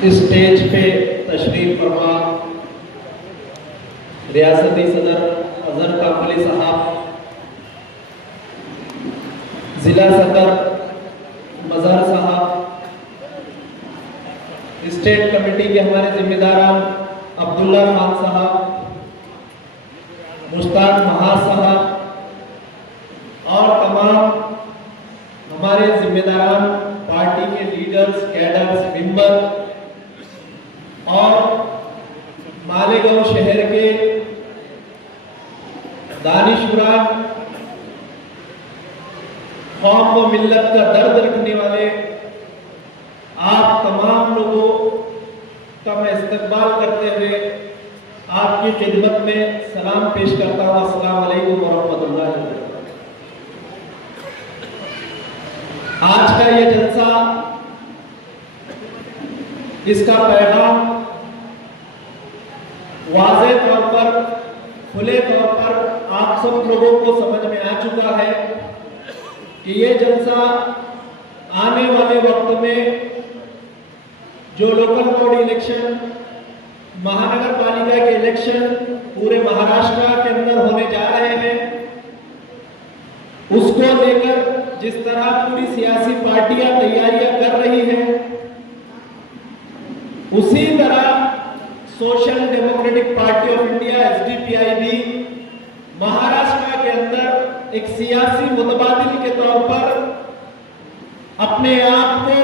Stage पे तशरीफ फरमा रियासती सदर अजहर कामली साहब, जिला सदर मजहर साहब, स्टेट कमेटी के हमारे जिम्मेदारान अब्दुल्ला खान साहब, मुश्ताक महाज साहब और तमाम हमारे जिम्मेदारान, पार्टी के लीडर्स, कैडर्स, मेंबर और मालेगांव शहर के दानिशवरान, कौम व मिल्लत का दर्द रखने वाले आप तमाम लोगों का मैं इस्तकबाल करते हुए आपकी खिदमत में सलाम पेश करता हूँ। अस्सलाम वालेकुम वरहमतुल्लाहि वबरकातुहू। आज का ये जलसा, इसका पैगाम वाज़े तौर पर, खुले तौर पर आप सब लोगों को समझ में आ चुका है कि ये जलसा आने वाले वक्त में जो लोकल बॉडी इलेक्शन, महानगर पालिका के इलेक्शन पूरे महाराष्ट्र के अंदर होने जा रहे हैं, उसको लेकर जिस तरह पूरी सियासी पार्टियां तैयारियां कर रही हैं, उसी तरह social democratic party of India SDPI भी महाराष्ट्र के अंदर एक सियासी मुतबादिल के तौर पर अपने आप को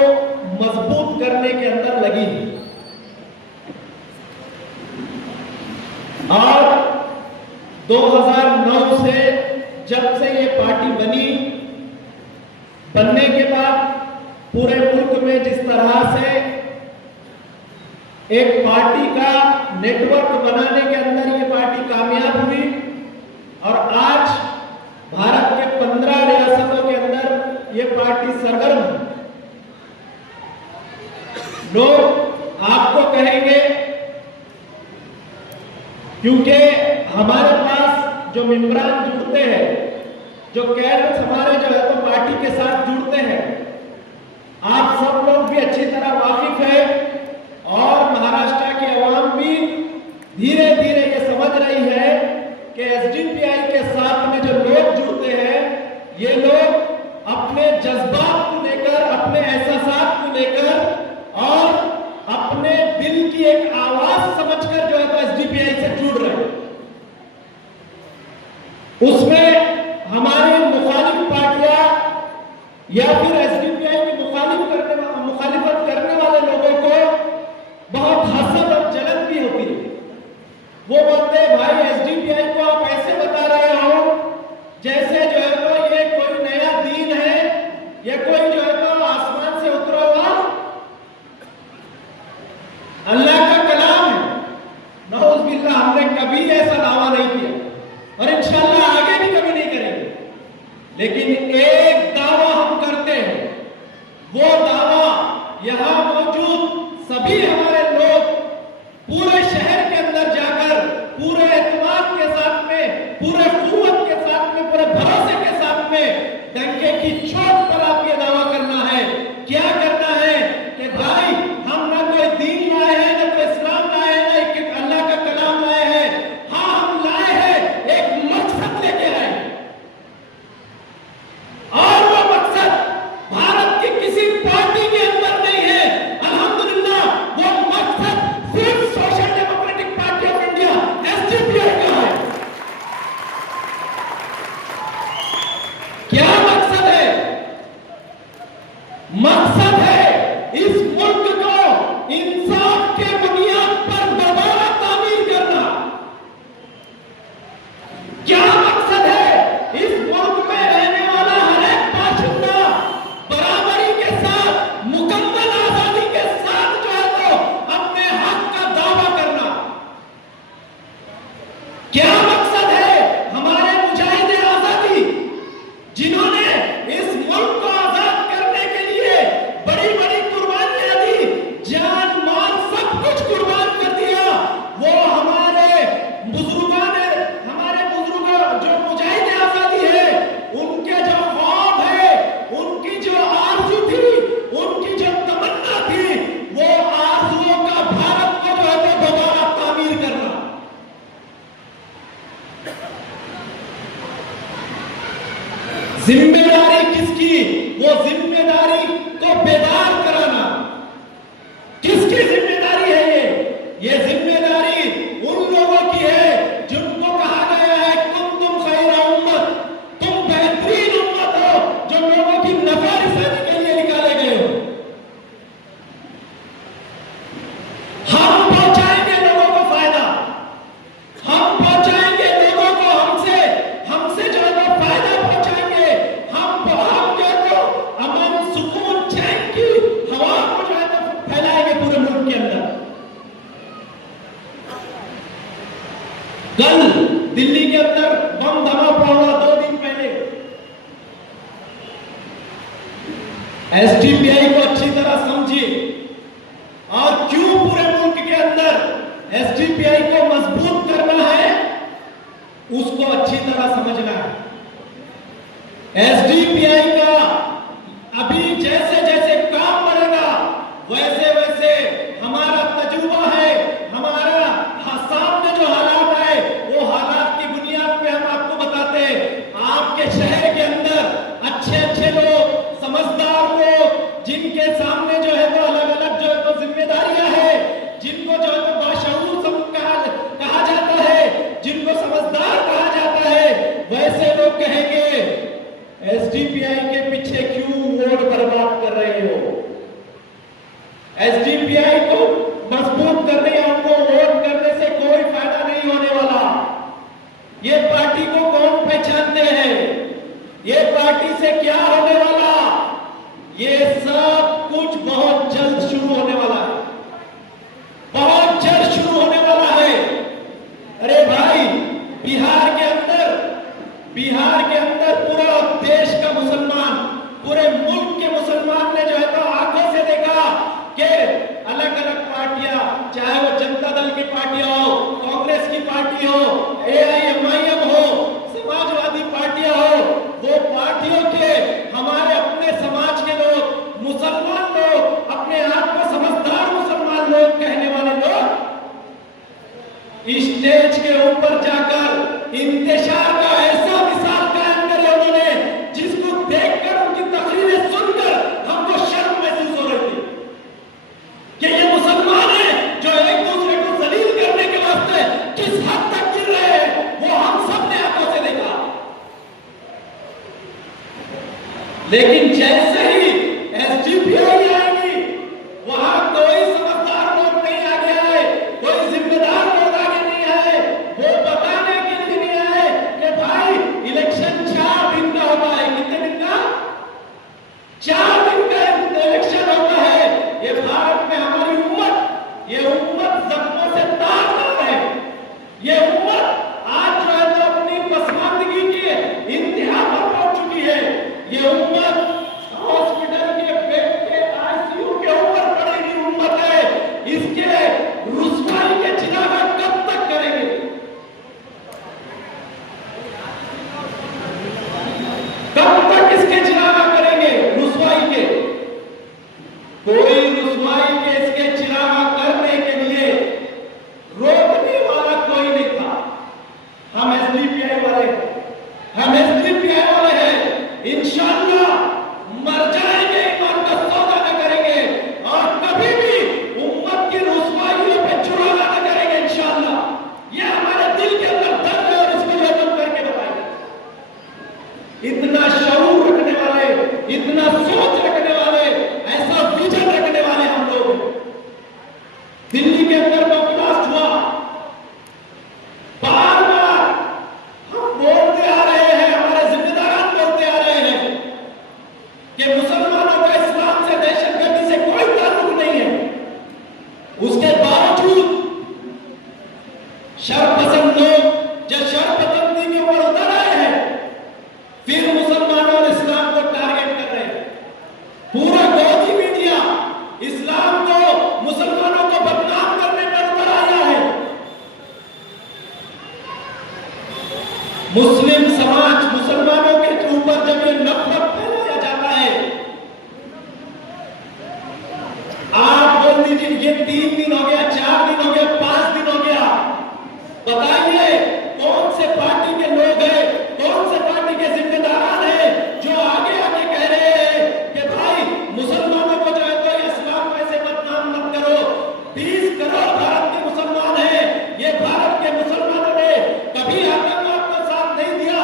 मजबूत करने के अंदर लगी है। और 2009 से जब से ये पार्टी बनने के बाद पूरे मुल्क में जिस तरह से एक पार्टी का नेटवर्क बनाने के अंदर ये पार्टी कामयाब हुई और आज भारत के 15 रियासतों के अंदर ये पार्टी सरगर्म है। लोग आपको कहेंगे, क्योंकि हमारे पास जो मेंबरान जुड़ते हैं, जो कैडर्स हमारे जो है तो पार्टी के साथ जुड़ते हैं, आप सब लोग भी अच्छी तरह वाकिफ है और महाराष्ट्र की आवाम भी धीरे धीरे ये समझ रही है कि एसडीपीआई के साथ में जो लोग जुड़ते हैं, ये लोग अपने जज्बात को लेकर, अपने एहसासात को लेकर और अपने दिल की एक आवाज समझकर जो है तो एसडीपीआई से जुड़ रहे हैं। उसमें हमारी मुखालिफ पार्टियां या फिर एसडीपीआई की मुखालिफत करने वाले लोगों को बहुत हसद और जलन भी होती है। वो बोलते हैं, भाई एसडीपीआई को आप ऐसे बता रहे हो जैसे जो है तो ये कोई नया दीन है, ये कोई जो है तो आसमान से उतरा हुआ अल्लाह का कलाम है। नऊज़ बिल्लाह, हमने कभी ऐसा दावा नहीं किया और इंशाअल्लाह आगे भी कभी नहीं करेंगे। लेकिन एक दावा हम करते हैं, वो दावा यहां मौजूद सभी हमारे लोग पूरे शहर के अंदर जाकर पूरे एतमाद के साथ में, पूरे कुव्वत के साथ में, पूरे भरोसे के साथ में डंके की चोट पर आप ये दावा करना है। क्या करना है कि भाई हम ना कोई दीन लाए हैं, ना कोई इस्लाम लाए हैं, ना एक अल्लाह का कलाम लाए हैं। हाँ, हम लाए हैं, एक मकसद लेके आए और वो मकसद भारत की किसी पार्टी के अंदर नहीं है। अल्हम्दुलिल्लाह, वो मुल्क के अंदर। कल दिल्ली के अंदर बम धमाका हुआ 2 दिन पहले। एसडीपीआई को अच्छी तरह समझिए और क्यों पूरे मुल्क के अंदर एसडीपीआई को मजबूत करना है उसको अच्छी तरह समझना है। एसडीपीआई का अभी जैसे जैसे काम बढ़ेगा वैसे वैसे हमारा तजुर्बा है, हमारा सामने जो हालात है वो हालात की बुनियाद पे हम आपको बताते हैं। आपके शहर के अंदर अच्छे अच्छे लोग, समझदार लोग, जिनके सामने जो है वो अलग अलग जो है तो जिम्मेदारियां है, जिनको जो है तो बाशऊर कहा जाता है, जिनको समझदार कहा जाता है, वैसे लोग कहेंगे एसडीपीआई के पीछे क्यों वोट बर्बाद कर रहे हो। एसडीपीआई को मजबूत करने या उनको वोट करने से कोई फायदा नहीं होने वाला। ये पार्टी को कौन पहचानते हैं, ये पार्टी से क्या होने वाला, ये सब कुछ बहुत जल्द शुरू होने वाला है, बहुत जल्द शुरू होने वाला है। अरे भाई, बिहार के अंदर पूरा देश का मुसलमान, पूरे मुल्क के मुसलमान ने जो है तो आंखों से देखा कि अलग अलग पार्टियां, चाहे वो जनता दल की पार्टी हो, कांग्रेस की पार्टी हो, एआईएमआईएम हो, समाजवादी पार्टियां हो, वो पार्टियों के हमारे अपने समाज के लोग, मुसलमान लोग, अपने आप को समझदार मुसलमान लोग कहने वाले लोग स्टेज के ऊपर जाकर इंतशार का ऐसा मिसाल कायम करे उन्होंने, जिसको देखकर उनकी तकरीरें सुनकर हमको शर्म महसूस हो रही थी कि ये मुसलमान हैं जो एक दूसरे को जलील करने के वास्ते किस हद तक गिर रहे हैं, वो हम सब ने आंखों से देखा। लेकिन जैसे ही एसडीपीआई आएगी, वहां कोई समझदार लोग नहीं आगे आए, कोई जिम्मेदार लोग आगे नहीं आए, वो बताने के लिए नहीं आए कि भाई इलेक्शन 4 दिन का होता है। कितने दिन का? 4 दिन का इलेक्शन होता है। ये भारत में हमारी उम्मत, ये उम्मत जख्मों से तार है। ये उम्मत आज जो है तो अपनी पसमानदगी के इंतहा पर पहुंच चुकी है। ये उम्मत हॉस्पिटल के बेड के आईसीयू के ऊपर पड़ेगी उम्मत है। इसके रुसवाई के चिरागा कब तक करेंगे? कब तक इसके चिरागा करेंगे रुसवाई के? कोई रुसवाई के इसके चिरागा करने के लिए रोकने वाला कोई नहीं था। हम एसडीपीआई वाले हैं, इंशाअल्लाह मर जाएंगे, ईमान का सौदा न करेंगे और कभी भी उम्मत की रुसवाइयों पे चुराना न करेंगे इंशाअल्लाह। ये हमारे दिल के अंदर दर्द है और इसको खत्म करके बताएंगे। इतना शऊर रखने वाले, इतना सोच रखने वाले, ऐसा विजन रखने वाले हम लोग। दिल्ली के अंदर बम ब्लास्ट हुआ, बार बार हम बोलते आ रहे हैं, हमारे जिम्मेदार बोलते आ रहे हैं कि मुसलमानों का इस्लाम से, दहशतगर्दी से कोई ताल्लुक नहीं है। उसके बावजूद शरपसंद लोग जो शरपसंदी के ऊपर उतर आए हैं, फिर मुसलमानों और इस्लाम को टारगेट कर रहे हैं। पूरा गोदी मीडिया इस्लाम को, मुसलमानों को बदनाम करने पर उतर आया है। मुस्लिम समाज, मुसलमानों के ऊपर जब ये नफरत फैलाया जाता है, आप बोल दीजिए ये 3 दिन हो गया, 4 दिन हो गया, 5 दिन हो गया, बताइए कौन से पार्टी के लोग हैं, कौन से पार्टी के जिम्मेदार हैं जो आगे आगे कह रहे हैं कि भाई मुसलमानों को जो है तो इस्लाम में से बदनाम मत करो। 20 करोड़ भारत के मुसलमान हैं, ये भारत के मुसलमानों ने कभी आतंकवाद का साथ नहीं दिया,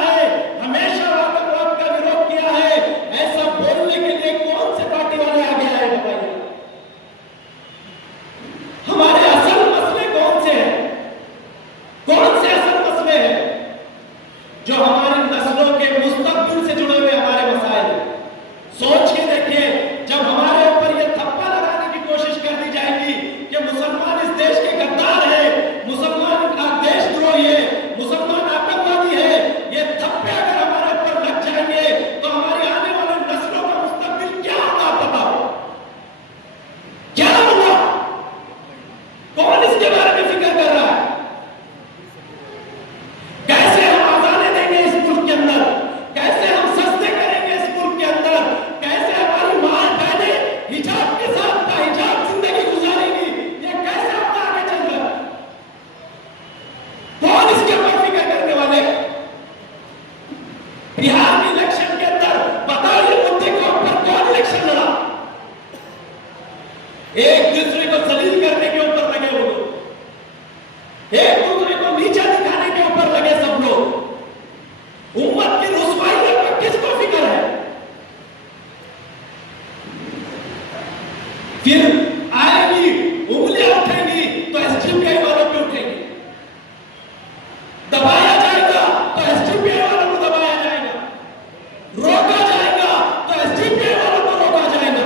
जलील करने के ऊपर लगे हो लोग, एक दूसरे को नीचा दिखाने के ऊपर लगे सब लोग। उम्मत की रुसवाई का किसको फिक्र है? फिर आएगी, उंगलियां उठेंगी तो एसडीपीआई वालों पे उठेंगी, दबाया जाएगा तो एसडीपीआई वालों को दबाया जाएगा, रोका जाएगा तो एसडीपीआई वालों को रोका जाएगा।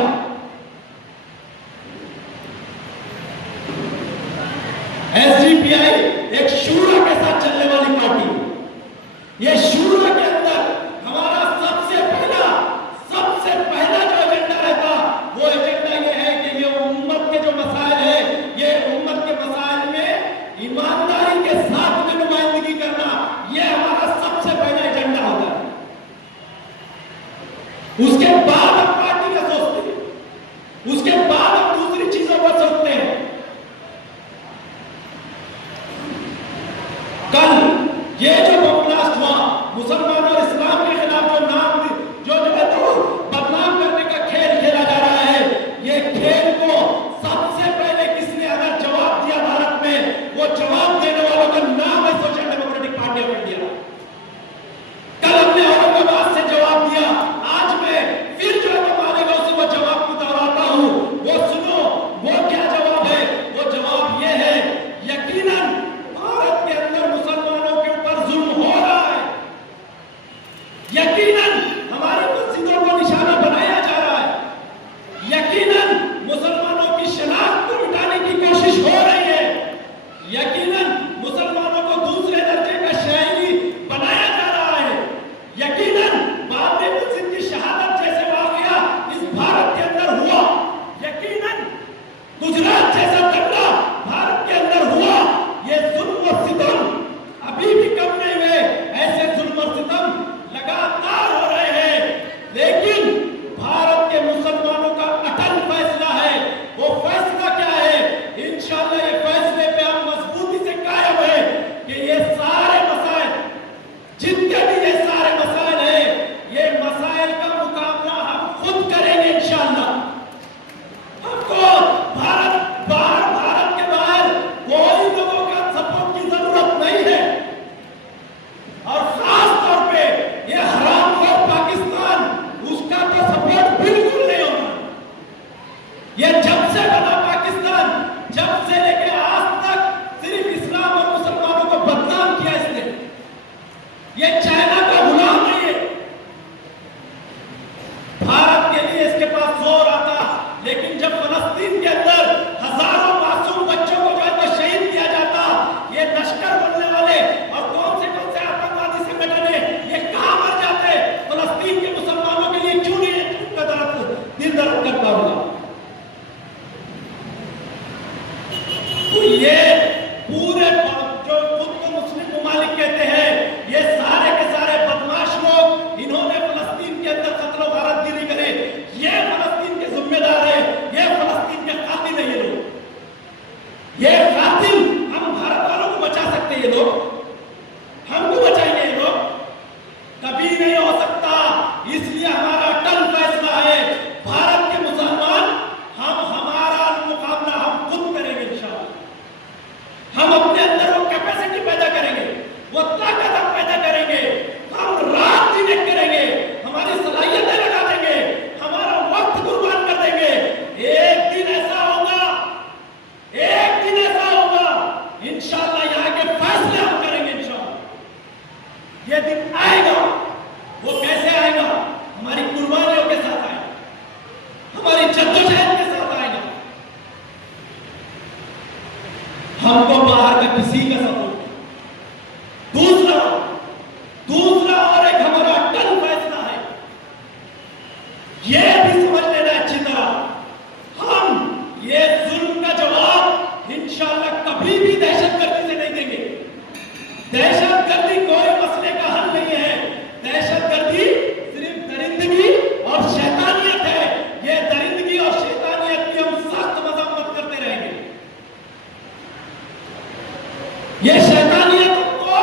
एसडीपीआई एक शूरा के साथ चलने वाली पार्टी, ये शूरा के अंदर हमारा सबसे पहला जो एजेंडा रहता, वो एजेंडा ये है कि ये उम्मत के जो मसाइल है, ये उम्मत के मसाइल में ईमानदारी के साथ में नुमाइंदगी करना, ये हमारा सबसे पहला एजेंडा होता है। उसके बाद हम पार्टी का सोचते हैं, उसके बाद हम दूसरी चीजों को सोचते हैं। कल ये जो बम ब्लास्ट हुआ, मुसलमान और इस्लाम के खिलाफ जो बदनाम करने का खेल खेला जा रहा है, ये खेल को सबसे पहले किसने अगर जवाब दिया भारत में, वो जवाब देने वालों का नाम है social democratic party of India. कल हमने औरंगाबाद से जवाब दिया, आज मैं फिर जो मानेगा उसे वो जवाब को दोहराता हूं। वो सुनो, वो क्या जवाब है? वो जवाब ये है, यकीनन भारत के अंदर मुसलमानों के ऊपर जुल्म हो रहा है, यकीनन हमारी मस्जिदों को निशाना बनाया जा रहा है, यकीनन मुसलमानों की शनाख्त को मिटाने की कोशिश हो रही है, यकीनन मुसलमानों को दूसरे दर्जे का शहरी बनाया जा रहा है, यकीनन बाबरी मस्जिद की शहादत जैसे वाकया इस भारत के अंदर हुआ, यकीनन गुजरात जैसा दंगा भारत के अंदर हुआ। ये जुल्म और सितम अभी भी कम नहीं हुए, ऐसे जुल्म और सितम लगातार हो रहे हैं, लेकिन भारत के मुसलमानों का अटल फैसला है। वो फैसला क्या है? इंशाअल्लाह ये फैसले पे हम मजबूती से कायम है कि ये सारे मसाइल, जितने भी ये सारे मसाइल हैं, ये मसाइल का मुकाबला हम खुद करेंगे इंशाअल्लाह। हमको भारत के बाहर कोई लोगों का सपोर्ट की जरूरत नहीं है, और खास तौर पे ये हरामखोर पाकिस्तान, उसका तो सपोर्ट बिल्कुल नहीं होगा। ये जब से बना पाकिस्तान, जब से लेके आज तक सिर्फ इस्लाम और मुसलमानों को बदनाम किया इसने। ये चाइना का गुलाम नहीं है। भारत के लिए इसके पास जोर आता, लेकिन जब फलस्तीन के अंदर हजारों मासूम बच्चों को जो है तो शहीद किया जाता, ये लश्कर बनने वाले और कौन से आतंकवादी संगठन है, ये कहां मर जाते? फलस्तीन के मुसलमानों के लिए क्यों नहीं उनका दिल दर्द करता होगा? तो ये पूरे जो खुद को मुस्लिम ममालिक कहते हैं, ये सारे के सारे बदमाश लोग, इन्होंने फलस्तीन के अंदर कत्ल गारतगिरी करे, ये फलस्तीन के जिम्मेदार है, ये फलस्तीन के कातिल है। ये लोग, ये कातिल हम भारत वालों को बचा सकते हैं, ये लोग हमको बचाएंगे, ये लोग कभी नहीं हो सकता। इसलिए हमारा अटल फैसला है, भारत के मुसलमान, हमारा मुकाबला हम खुद करेंगे इंशाअल्लाह। हम अपने अंदर वो कैपेसिटी पैदा करेंगे, वो ताकत हम पैदा करेंगे, हम रात दिन करेंगे, हमारी सलाहियतें लगा देंगे, हमारा वक्त कुर्बान कर देंगे। एक दिन ऐसा होगा इंशाअल्लाह, यहाँ के फैसले हम करेंगे इंशाअल्लाह। ये दिन आएगा, वो कैसे आएगा? हमारी कुर्बानियों के साथ आएगा, हमारी जद्दोजहद के साथ आएगा। हमको बाहर का किसी का सपोर्ट नहीं। दूसरा और एक हमारा अटल फैसला है, यह भी समझ लेना अच्छी तरह, हम ये जुल्म का जवाब इंशाअल्लाह कभी भी दहशतगर्दी से नहीं देंगे। दहशतगर्दी कोई मसले का हल नहीं है। दहशतगर्दी सिर्फ दरिंदगी और शैतानियत है। ये दरिंदगी और शैतानियत की हम सख्त मजम्मत करते रहेंगे। ये शैतानियत को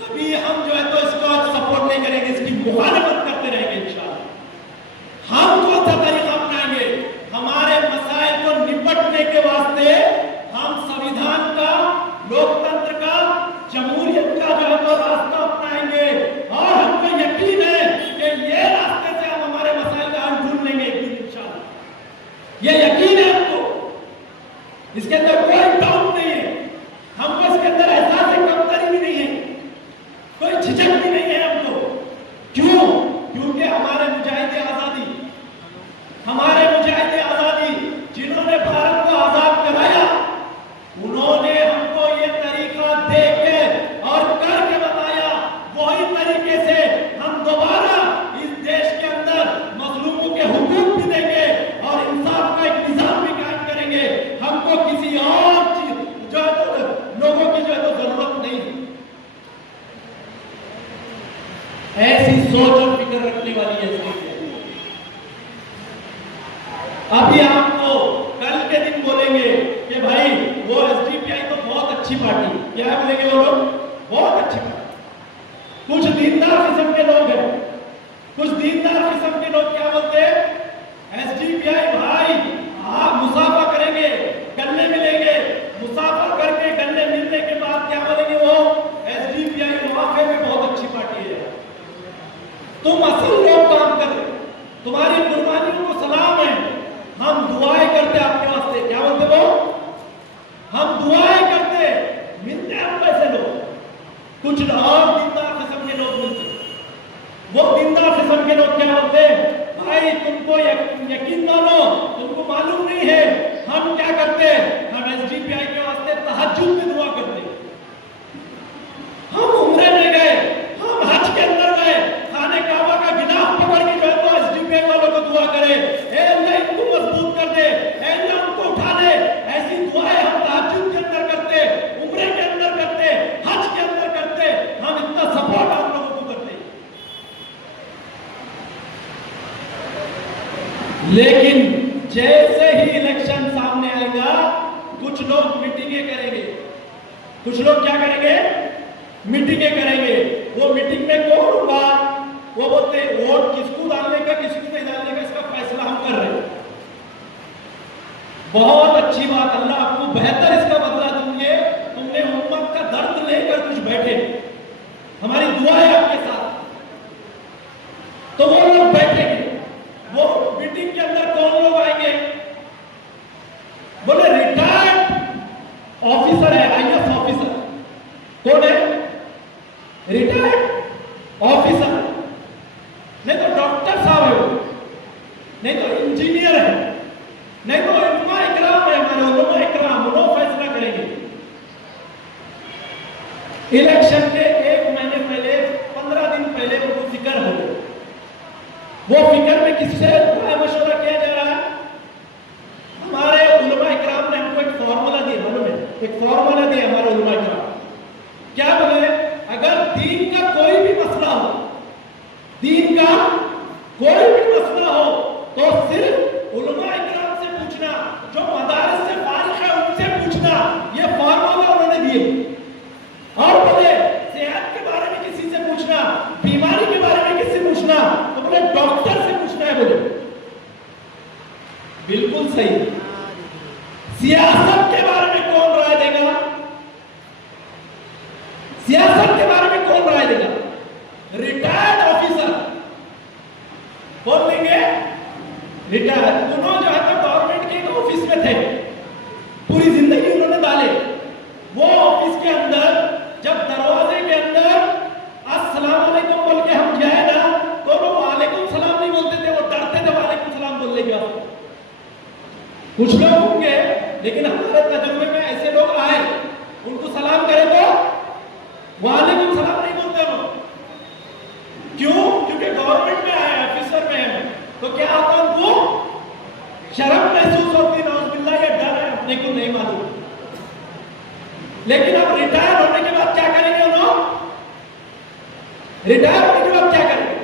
कभी हम जो है तो इसको सपोर्ट नहीं करेंगे, इसकी मुखालफत करते रहेंगे इंशाअल्लाह। हम कौन सा तरीका अपनाएंगे? हमारे मसाइल को निपटने करने के वास्ते हम संविधान का, लोकतंत्र का, जमहूरियत का जो है वो रास्ता अपनाएंगे और हमको यकीन है कि ये रास्ते से हम हमारे मसाइल का हल ढूंढ लेंगे एक दिन इंशाअल्लाह। ये यकीन है हमको, इसके अंदर कोई डाउट नहीं है। हमको इसके अंदर एहसास कमतरी भी नहीं है, कोई झिझक भी नहीं है हमको। क्यों? क्योंकि हमारे मुजाहिदे आजादी, हमारे मुजाहिदे आजादी जिन्होंने भारत को आजाद कराया, उन्होंने हमको ये तरीका दे के और करके बताया। वही तरीके से हम दोबारा इस देश के अंदर मजलूमों के हुकूक भी देंगे और इंसाफ का एक निजाम भी कायम करेंगे। हमको किसी और चीज जो है तो लोगों की जो है तो जरूरत नहीं है। ऐसी सोच और फिक्र रखने वाली है इसकी। अभी आपको कल के दिन बोलेंगे कि भाई वो एसडीपीआई तो बहुत अच्छी पार्टी, क्या बोलेंगे वो लोग? बहुत अच्छी पार्टी। कुछ दीनदार किस्म के लोग हैं, कुछ दीनदार किस्म के लोग क्या बोलते हैं? एसडीपीआई भाई आप मुसाफा करेंगे, गन्ने मिलेंगे, मुसाफा करके गन्ने मिलने के बाद क्या बोलेंगे वो? एसडीपीआई वाकई में बहुत अच्छी पार्टी है। तुम असल लोग काम कर रहे, तुम्हारी कुर्बानियों को सलाम है, हम दुआएं करते आपके वास्ते। क्या बोलते वो? हम दुआएं करते, मिलते हम वैसे लोग। कुछ और दीनदार किस्म के लोग मिलते, वो दीनदार किस्म के लोग क्या बोलते? भाई तुमको यकीन मानो, तुमको मालूम नहीं है हम क्या करते? हम एसडीपीआई के वास्ते तहज्जुद में दुआ करते, हम उम्रे में गए, हम हज के अंदर गए, खाने काबा का गिलाफ पकड़ के गए तो एसडीपीआई वालों को दुआ करे, ए अल्लाह इनको मजबूत कर दे, ए अल्लाह उनको उठा ले। ऐसी दुआएं हम तहज्जुद के अंदर करते, उम्रे के अंदर करते, हज के अंदर करते, हम इतना सपोर्ट हम लोगों को करते। लेकिन जैसे ही इलेक्शन सामने आएगा, कुछ लोग मीटिंगें करेंगे, कुछ लोग क्या करेंगे? मीटिंगें करेंगे। वो मीटिंग में कौन होगा? वो बोलते हैं वोट किसको डालने का, किसको नहीं डालने का, इसका फैसला हम कर रहे हैं। बहुत अच्छी बात, अल्लाह आपको बेहतर इसका बदला दूंगे। तुमने उम्मत का दर्द लेकर कुछ बैठे, हमारी दुआ है आपके साथ। तो वो लोग बैठेंगे, वो मीटिंग के अंदर कौन लोग आएंगे? बोले रिटायर्ड ऑफिसर है, आईएएस ऑफिसर। कौन है? Retired officer. नहीं तो डॉक्टर साहब है वो, नहीं तो इंजीनियर है, नहीं तो उलमा इकराम है, हमारे उलमा इकराम, वो फैसला करेंगे। इलेक्शन के 1 महीने पहले, 15 दिन पहले उनको फिक्र हो गई। वो फिक्र में किससे मशवरा किया जा रहा है? हमारे उलमा इकराम ने हमको एक फॉर्मूला दिया, मालूम है? एक फॉर्मूला दिया हमारे उलमा इकराम। क्या बोले? अगर दीन का कोई भी मसला हो, दीन का कोई भी मसला हो, तो सिर्फ उलमा इकराम से पूछना, जो मदारिस से फारिग है उनसे पूछना। ये फॉर्मूला उन्होंने दिए। और बोले सेहत के बारे में किसी से पूछना, बीमारी के बारे में किसी से पूछना, तो बोले डॉक्टर से पूछना है। बोले बिल्कुल सही। सियासत के बारे में कौन राय देगा? सियासत के बारे में कौन राय देगा? रिटायर्ड ऑफिसर बोल देंगे। रिटायर्ड उन्होंने जो है तो गवर्नमेंट के ऑफिस में थे, पूरी जिंदगी उन्होंने डाले। वो ऑफिस के अंदर जब दरवाजे के अंदर अस्सलाम वालेकुम बोल के हम जाए ना, तो वो वालेकुम सलाम नहीं बोलते थे, वो डरते थे वालेकुम सलाम बोलने के। कुछ लोग होंगे, लेकिन हमारे तजुर्बे में ऐसे लोग आए, उनको सलाम करे तो वालेकुम सलाम नहीं बोलते लोग। क्यों? क्योंकि गवर्नमेंट में आए, ऑफिसर में है, तो क्या आता उनको शर्म महसूस होती, नाउज़ुबिल्लाह, ये डर है, अपने को नहीं मालूम। लेकिन अब रिटायर होने के बाद क्या करेंगे वो लोग? रिटायर होने के बाद क्या करेंगे?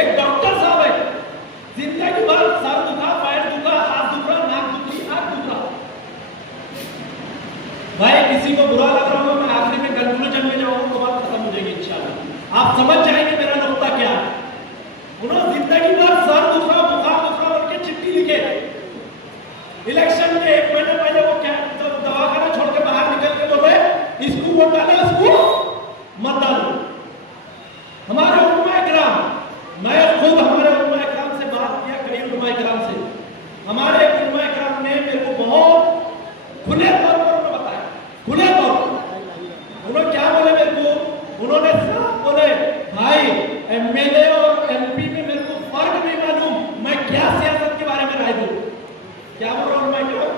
एक डॉक्टर साहब है, जिंदगी भर सर दुखा, पैर दुखा, हाथ दुखा, नाक दुखी, आंख दुखा। भाई किसी को बुरा लग रहा होगा, मैं आखिरी में कंक्लूजन में जाऊंगा, तो बात खत्म हो जाएगी इंशाल्लाह। आप समझ जाएंगे मेरा नुक्ता क्या है। उन्होंने जिंदगी भर सर दुखा, बुखार दुखा, उनके चिट्ठी लिखे, इलेक्शन 1 महीने पहले वो क्या दवाखाना छोड़ के बाहर निकल के बोले इसको वोट डालो, इसको मत डालो। हमारे उलमा इकराम, मैं खुद हमारे उलमा इकराम से बात किया, कई उलमा इकराम से, हमारे उलमा इकराम ने मेरे को बहुत खुले तौर पर बताया, खुले तौर पर उन्होंने क्या बोले मेरे को, उन्होंने साफ बोले भाई एमएलए और एमपी में मेरे को फर्क नहीं मालूम, मैं क्या सियासत के बारे में राय दूं। क्या बोल रहा हूं मैं, क्या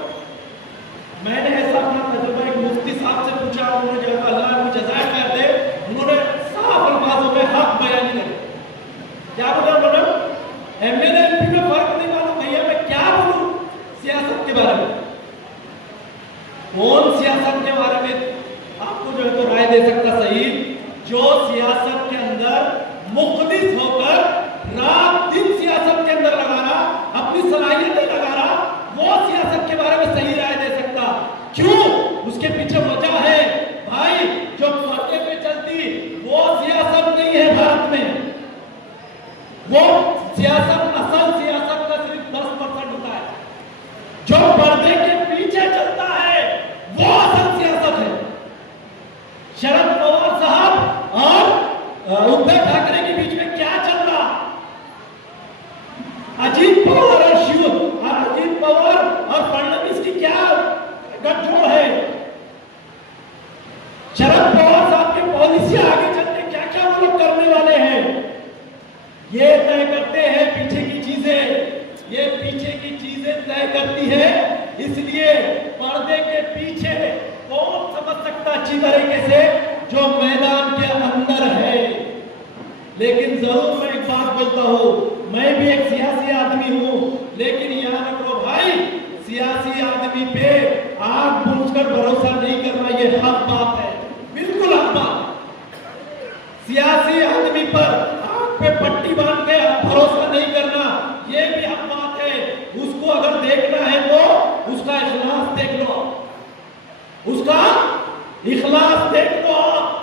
मैंने ऐसा अपना तजुर्बा एक मुफ्ती साहब से पूछा, उन्होंने जब अल्लाह को जज़ा कर दे, उन्होंने साफ अल्फाजों में हक बयान करे। क्या बोला उन्होंने, एमएलए एमपी में फर्क नहीं मालूम, भैया मैं क्या बोलूं सियासत के बारे में, कौन सियासत के बारे में आपको जो है तो राय दे सकता सही, जो सियासत के अंदर मुखलिस होकर रात दिन सियासत के अंदर लगा रहा, अपनी सलाहियतें लगा रहा, वो सियासत के बारे में सही राय दे सकता। क्यों? उसके पीछे वजह है भाई, जो पर्दे पे चलती वो सियासत नहीं है भारत में, वो सियासत असल सियासत का सिर्फ 10% होता है, जो पर्दे के पीछे चलता है वो असल सियासत है। शरद पवार साहब और उद्धव ठाकरे के बीच में क्या चल रहा, अजीत पवार और अजीत पवार और फडणवीस की क्या गठजोड़ है, शरद पवार साहब की पॉलिसी आगे चलते क्या क्या वो लोग करने वाले हैं, ये तय करते हैं पीछे की चीजें, ये पीछे की चीजें तय करती है। इसलिए पर्दे के पीछे कौन समझ सकता अच्छी तरीके से, जो मैदान के अंदर है। लेकिन जरूर मैं एक बात बोलता हूं, मैं भी एक सियासी आदमी हूं, लेकिन याद रखो भाई, सियासी आदमी पे आग बूझकर भरोसा नहीं करना, ये हक बात है, बिल्कुल हक बात। सियासी आदमी पर आग पे पट्टी बांध के भरोसा नहीं करना, ये भी हक बात है। उसको अगर देखना है तो उसका इखलास देख लो, उसका इखलास देख लो,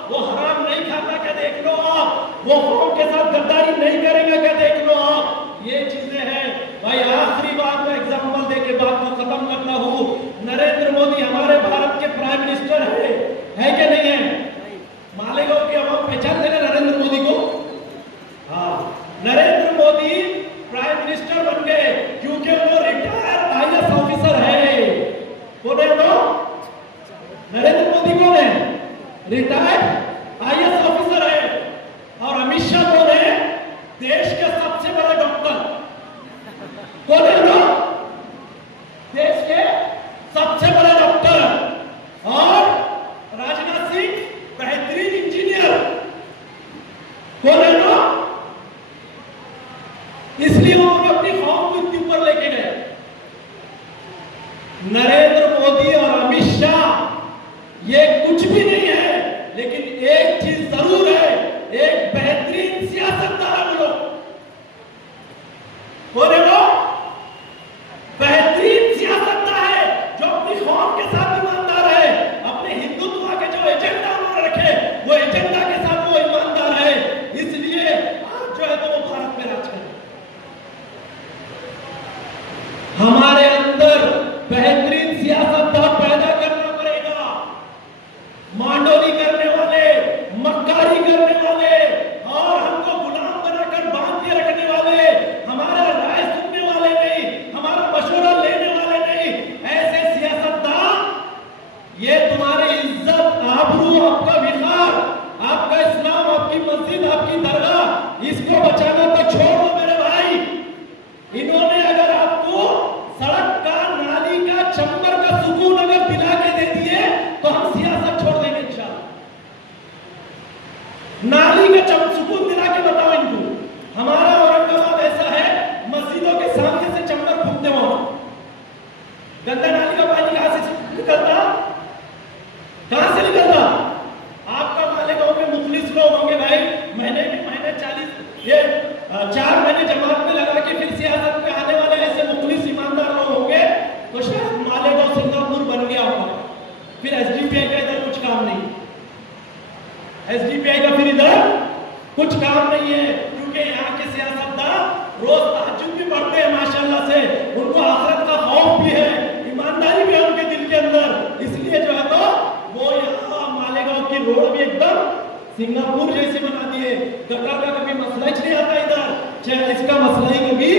वो हराम नहीं खाता क्या देख लो आप, वो कौम के साथ गद्दारी नहीं करेगा क्या देख लो आप, ये चीजें हैं भाई। आखिरी बात में एग्जांपल देके बात को खत्म करता हूं। नरेंद्र मोदी हमारे भारत के प्राइम मिनिस्टर है क्या नहीं है? मालेगांव की आवाम पहचानते हैं नरेंद्र मोदी को? हाँ, नरेंद्र मोदी प्राइम मिनिस्टर बन गए क्योंकि वो रिटायर्ड आईएएस ऑफिसर है। कौन है वो? नरेंद्र मोदी कौन है? रिटायर्ड आईएएस ऑफिसर है। और अमित शाह कौन है? देश के सबसे बड़े डॉक्टर। कौन है वो? देश के सबसे बड़े डॉक्टर। और राजनाथ सिंह बेहतरीन इंजीनियर। कौन है वो? इसलिए उन्होंने अपनी कौम को इतनी ऊपर लेके गए। नरेंद्र मोदी और अमित शाह ये कुछ भी नहीं है, लेकिन एक चीज जरूर है, एक बेहतरीन सियासतदान है वो लोग। कौन है वो? बेहतरीन सियासतदान है जो अपनी कौम के साथ ईमानदार है, अपने हिंदुत्व के जो एजेंडा उन्होंने रखे वो एजेंडा के साथ वो ईमानदार है। इसलिए आज जो है तो वो भारत में राज करे। हमारे अंदर बेहतरीन सियासतदान पैदा करना पड़ेगा। मांडोली करने वाले, मक्कारी करने वाले और हमको गुलाम बनाकर बांध के रखने वाले, हमारा राय सुनने वाले नहीं, हमारा मशवरा लेने वाले नहीं, ऐसे सियासतदान ये तुम्हारी इज्जत, आबरू, आपका विकार, आपका इस्लाम, आपकी मस्जिद, आपकी दरगाह, इसको बचाना तो छोड़ दो मेरे भाई। इन्होंने अगर आपको सड़क का, नाली का, चंबर का सुकून अगर दिला के दे दिए तो हम सियासत छोड़ देंगे इंशाअल्लाह। नाली का सुकून दिला के बताओ इनको। हमारा औरंगाबाद ऐसा है, मस्जिदों के सामने से चंबर फूकते वहां, गंदा नाली का पानी कहां से निकलता? कहां से निकलता? आपका मालेगांव में मुखलिस लोग होंगे भाई, महीने 40 ये 4 महीने जमात में लगा के फिर सियासत में आने वाले ऐसे मुखलिस ईमानदार लोग होंगे तो शायद मालेगांव सिंगापुर बन गया होगा। फिर एसडीपीआई का इधर कुछ काम नहीं, एसडीपीआई का फिर इधर कुछ काम नहीं है, क्योंकि यहाँ के सियासतदान रोज तहज्जुद भी पढ़ते हैं माशाल्लाह से, उनको आखिरत का खौफ भी है, ईमानदारी सिंगापुर जैसे बना दिए, गटर का कभी मसला ही नहीं आता इधर, चाहे इसका मसला ही कभी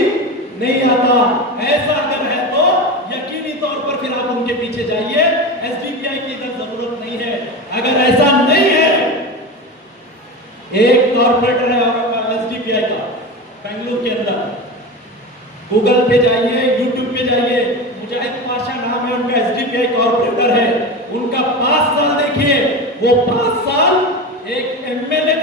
नहीं आता। ऐसा अगर है तो यकीनी तौर पर फिर आप उनके पीछे जाइए, एसडीपीआई की इधर जरूरत नहीं है। अगर ऐसा नहीं है, एक कॉर्पोरेटर है एसडीपीआई का बेंगलुरु के अंदर, गूगल पे जाइए, यूट्यूब पे जाइए, मुजाहिद पाशा नाम है उनका, एसडीपीआई कॉर्पोरेटर है, उनका 5 साल देखिए, वो 5 साल एक एमएलए